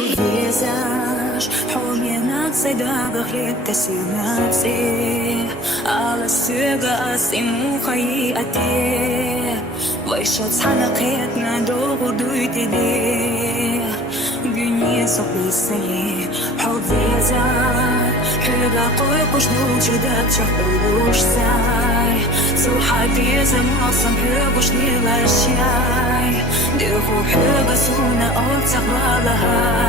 везешь, حولنا صداقك للتسليماتي على الثقة اسمه خيئتي ويشوف حلقتنا دوغ دويتي دي Günye sopisali Hawdizar Hyga qoy kushdu qydat që përbushsaj Su hajtise mosëm hygush një lashjaj Dyhu hyga suna o të qvalahaj